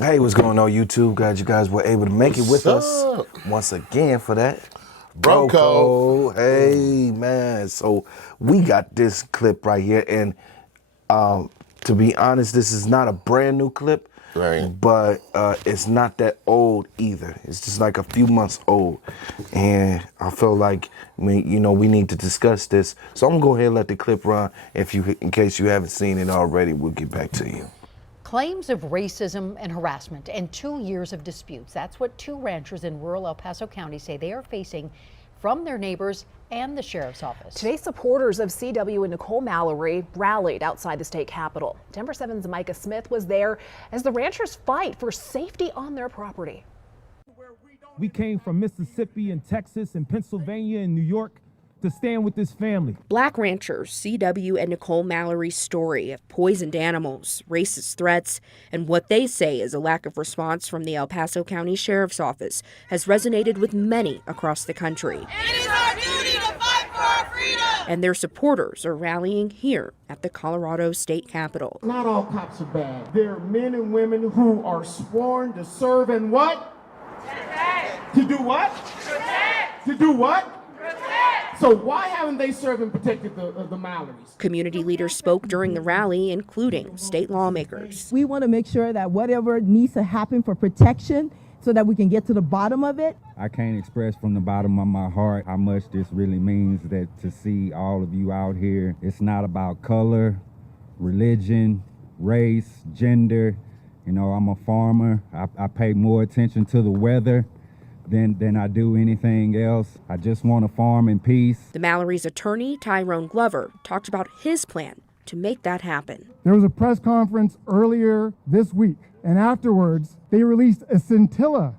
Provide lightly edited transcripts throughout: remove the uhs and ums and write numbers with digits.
Hey, what's going on, YouTube? Glad you guys were able to make it with us once again for that. Broco. Hey, man. So we got this clip right here. And to be honest, this is not a brand new clip. Right. But it's not that old either. It's just like a few months old. And I feel like, we need to discuss this. So I'm going to go ahead and let the clip run. In case you haven't seen it already, we'll get back to you. Claims of racism and harassment and 2 years of disputes. That's what two ranchers in rural El Paso County say they are facing from their neighbors and the sheriff's office. Today, supporters of CW and Nicole Mallory rallied outside the state capitol. Denver 7's Micah Smith was there as the ranchers fight for safety on their property. We came from Mississippi and Texas and Pennsylvania and New York to stand with this family. Black ranchers CW and Nicole Mallory's story of poisoned animals, racist threats, and what they say is a lack of response from the El Paso County Sheriff's Office has resonated with many across the country. It is our duty to fight for our freedom! And their supporters are rallying here at the Colorado State Capitol. Not all cops are bad. There are men and women who are sworn to serve and what? Protect! To do what? Protect! To do what? Protect! So why haven't they served and protected the Mallorys? Community leaders spoke during the rally, including state lawmakers. We want to make sure that whatever needs to happen for protection so that we can get to the bottom of it. I can't express from the bottom of my heart how much this really means, that to see all of you out here. It's not about color, religion, race, gender. You know, I'm a farmer. I pay more attention to the weather than I do anything else. I just want to farm in peace. The Mallory's attorney, Tyrone Glover, talked about his plan to make that happen. There was a press conference earlier this week, and afterwards, they released a scintilla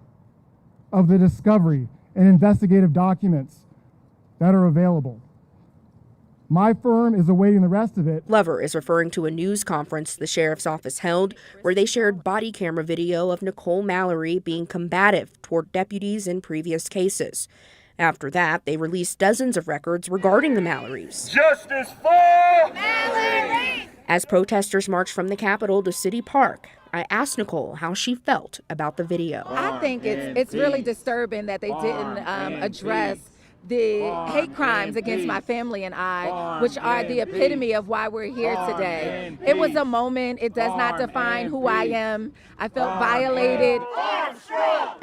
of the discovery and investigative documents that are available. My firm is awaiting the rest of it. Glover is referring to a news conference the sheriff's office held where they shared body camera video of Nicole Mallory being combative toward deputies in previous cases. After that, they released dozens of records regarding the Mallorys. Justice for Mallory! As protesters marched from the Capitol to City Park, I asked Nicole how she felt about the video. I think it's really disturbing that they didn't address the hate crimes against my family and I, which are the epitome of why we're here today. It was a moment. It does not define who I am. I felt violated.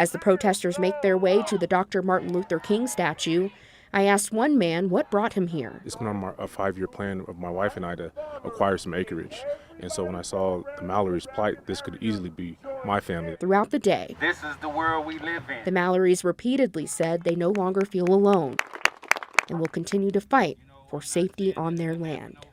As the protesters make their way to the Dr. Martin Luther King statue, I asked one man what brought him here. It's been on a 5-year plan of my wife and I to acquire some acreage. And so when I saw the Mallory's plight, this could easily be my family. Throughout the day, This is the world we live in. the Mallorys repeatedly said they no longer feel alone and will continue to fight for safety on their land.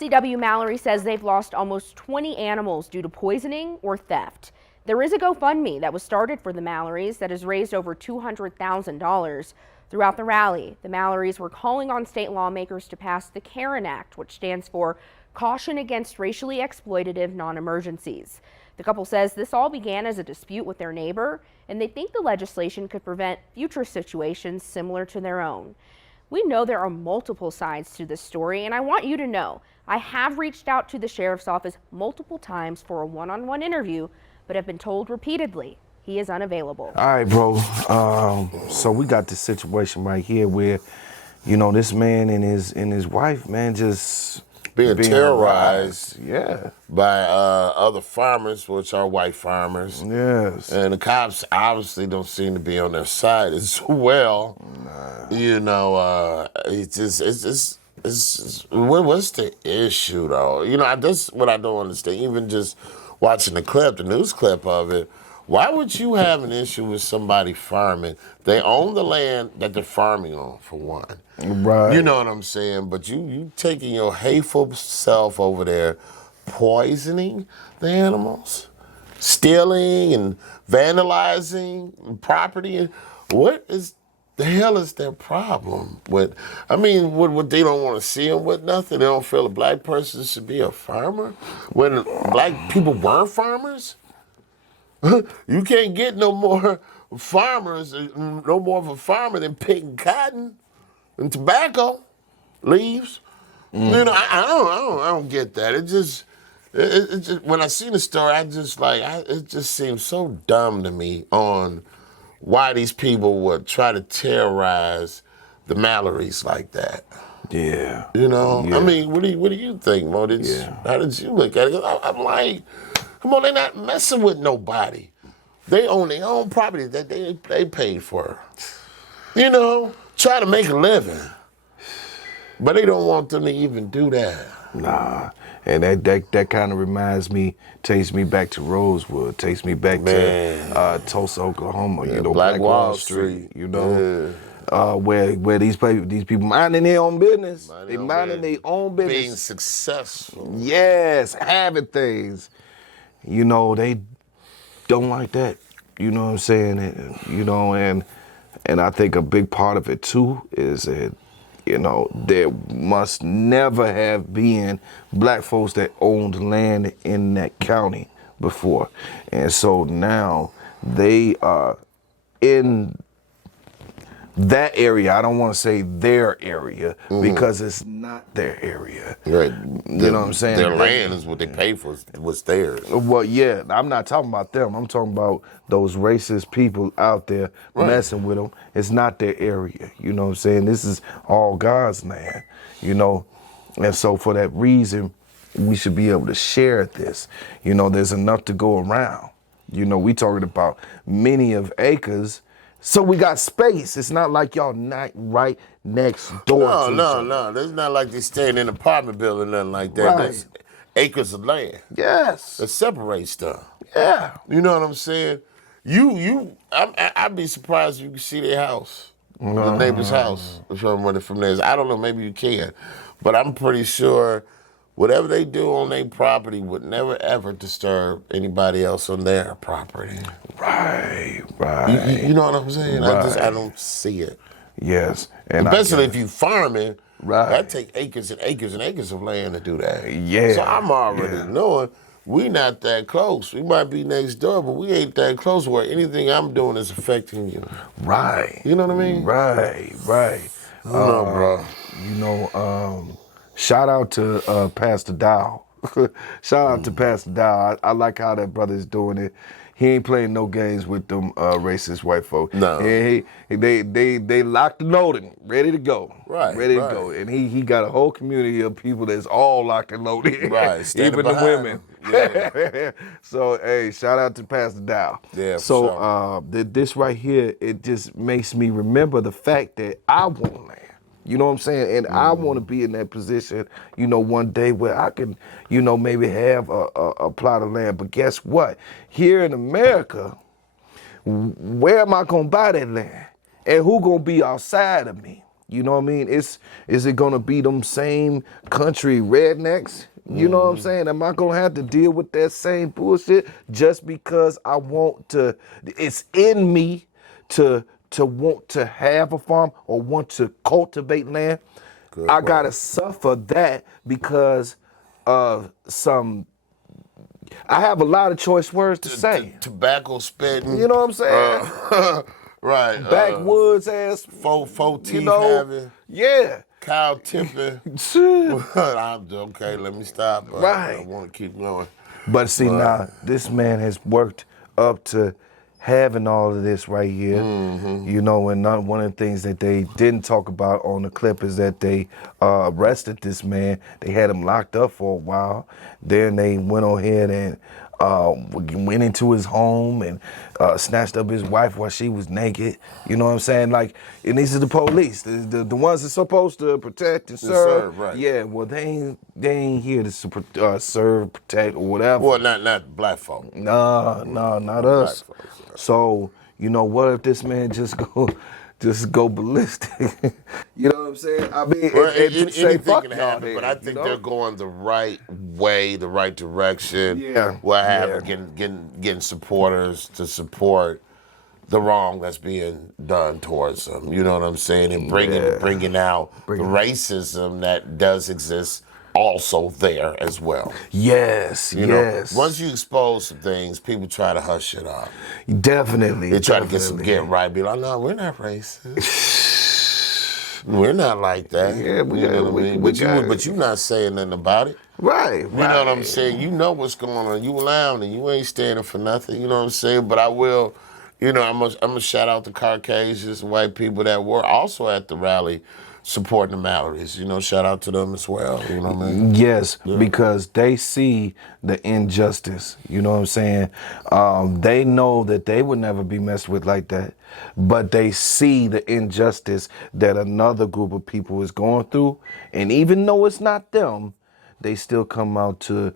CW Mallory says they've lost almost 20 animals due to poisoning or theft. There is a GoFundMe that was started for the Mallorys that has raised over $200,000. Throughout the rally, the Mallorys were calling on state lawmakers to pass the Karen Act, which stands for Caution Against Racially Exploitative Non-Emergencies. The couple says this all began as a dispute with their neighbor, and they think the legislation could prevent future situations similar to their own. We know there are multiple sides to this story, and I want you to know I have reached out to the sheriff's office multiple times for a one-on-one interview, but have been told repeatedly he is unavailable. All right, bro. So we got this situation right here where, this man and his wife, man, just Being terrorized by other farmers, which are white farmers. Yes. And the cops obviously don't seem to be on their side as well. Nah. What's the issue though? That's what I don't understand. Even just watching the news clip of it, why would you have an issue with somebody farming? They own the land that they're farming on, for one. Right. You know what I'm saying? But you taking your hateful self over there, poisoning the animals, stealing and vandalizing property. What the hell is their problem with? What they don't want to see them with nothing? They don't feel a black person should be a farmer? When black people weren't farmers? You can't get no more farmers, no more of a farmer than picking cotton and tobacco leaves. I don't get that. It just, when I seen the story, it just seems so dumb to me on why these people would try to terrorize the Mallorys like that. Yeah. You know, Yeah. I mean, what do you think, Mo? How did you look at it? 'Cause I'm like, come on, they're not messing with nobody. They own their own property that they paid for. You know, try to make a living. But they don't want them to even do that. Nah. And that kind of takes me back to Rosewood, takes me back to Tulsa, Oklahoma, Yeah, you know, Black Wall Street, you know. Where these people minding their own business. They minding their own business. Being successful. Yes, having things. You know, they don't like that. You know what I'm saying? You know, and I think a big part of it too is that, you know, there must never have been black folks that owned land in that county before. And so now they are in that area. I don't want to say their area because it's not their area. Right. You know what I'm saying? Their land is what they pay for, was theirs. Well, yeah, I'm not talking about them. I'm talking about those racist people out there messing with them. It's not their area. You know what I'm saying? This is all God's land, you know? And so for that reason, we should be able to share this. You know, there's enough to go around. You know, we talking about many of acres. So we got space. It's not like y'all not right next door to each other. No. It's not like they staying in an apartment building or nothing like that. There's acres of land. Yes. That separate stuff. Yeah. You know what I'm saying? I'd be surprised if you can see their house, the neighbor's house from there. I don't know, maybe you can. But I'm pretty sure whatever they do on their property would never, ever disturb anybody else on their property. Right. You know what I'm saying? Right. I don't see it. Yes. And especially if you farming, that take acres and acres and acres of land to do that. Yeah. So I'm already knowing we not that close. We might be next door, but we ain't that close where anything I'm doing is affecting you. Right. You know what I mean? Right. Bro. You know, shout out to Pastor Dow. Shout out to Pastor Dow. I like how that brother's doing it. He ain't playing no games with them racist white folk. No. And they locked and loaded, ready to go. Ready to go. And he got a whole community of people that's all locked and loaded. Right. Even the women. Yeah. So, hey, shout out to Pastor Dow. Yeah, so this right here, it just makes me remember the fact that I want land. You know what I'm saying? And I want to be in that position, you know, one day where I can, you know, maybe have a plot of land. But guess what? Here in America, where am I going to buy that land? And who going to be outside of me? You know what I mean? Is it going to be them same country rednecks? You know what I'm saying? Am I going to have to deal with that same bullshit just because I want to, it's in me to want to have a farm or want to cultivate land? I gotta suffer that because of I have a lot of choice words to say. Tobacco spitting. You know what I'm saying? Right. Backwoods ass. Faux teeth you know, having. Yeah. Cow tipping. Okay, let me stop. Right. I want to keep going. But see, now, this man has worked up to having all of this right here, you know, and one of the things that they didn't talk about on the clip is that they arrested this man. They had him locked up for a while. Then they went on ahead and went into his home and snatched up his wife while she was naked. You know what I'm saying? Like, and these are the police, the ones that's supposed to protect and serve. Right. Yeah, well, they ain't here to serve, protect, or whatever. Well, not black folk. No, not us. Black folks, yeah. So, you know, what if this man just go ballistic? You know what I'm saying? I mean, anything fuck can y'all happen, then, but I think you know? they're going the right way, the right direction. Yeah. We're getting supporters to support the wrong that's being done towards them. You know what I'm saying? And bringing out the racism that does exist also there as well. Yes, you know, once you expose some things, people try to hush it up. Definitely. They try to get right, be like, no, we're not racist. We're not like that. Yeah, we you got- know what I we- mean? we But got- you're not saying nothing about it. Right, You know what I'm saying? You know what's going on. You loud and you ain't standing for nothing. You know what I'm saying? But I will, I'm gonna shout out the Caucasians, white people that were also at the rally supporting the Mallories. Shout out to them as well. You know what I mean? Yes, because they see the injustice. You know what I'm saying? They know that they would never be messed with like that, but they see the injustice that another group of people is going through, and even though it's not them, they still come out to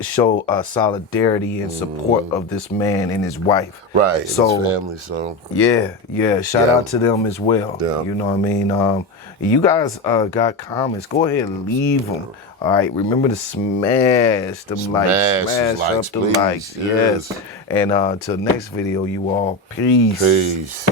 show solidarity and support of this man and his wife. Right. So his family. So yeah. Shout out to them as well. Yeah. You know what I mean? You guys got comments. Go ahead and leave them. All right. Remember to smash them likes. Smash up the please. likes. Yes. And till next video, you all. Peace. Peace.